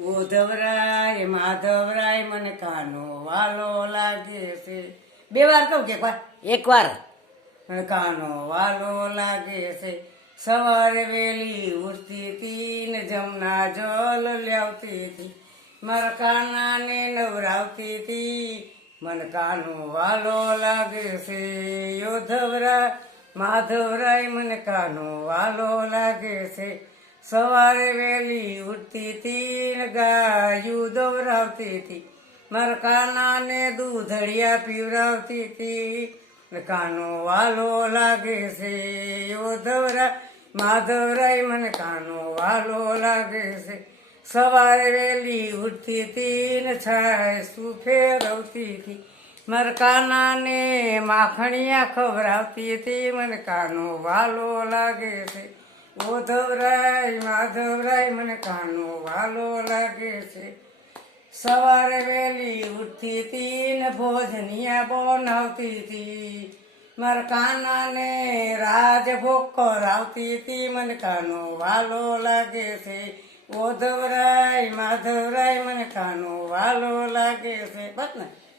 ઉધવરાય માધવરાય મને કાનો વાલો લાગે છે. બે વાર કહું કે એકવાર? એકવાર. મને કાનો વાલો લાગે છે. સવારે વેલી ઉઠતી હતી ને જમના જલ લાવતી હતી. મારા કાનાને નવરાવતી હતી. મને કાનો વાલો લાગે છે. ઉધવરાય માધવરાય મને કાનો વાલો લાગે છે. સવારે વેલી ઉઠતી હતી ને ગાયું દોરાવતી હતી. મારા કાનાને દૂધડિયા પીવરાવતી હતી. ને કાનો વાલો લાગે છે. ઉધવરાય માધવરાય મને કાનો વાલો લાગે છે. સવારે વેલી ઉઠતી હતી ને છાય શું ફેરવતી હતી. મારા કાનાને માખણિયા ખવડાવતી હતી. મને કાનો વાલો લાગે છે. ઉધવરાય માધવરાય મને કાનો વાલો લાગે છે. સવારે વેલી ઉઠતી હતી ને ભોજનિયા બનાવતી હતી. મારા કાનાને રાજભોગ કરાવતી હતી. મને કાનો વાલો લાગે છે. ઉધવરાય માધવરાય મને કાનો વાલો લાગે છે. બસ ને.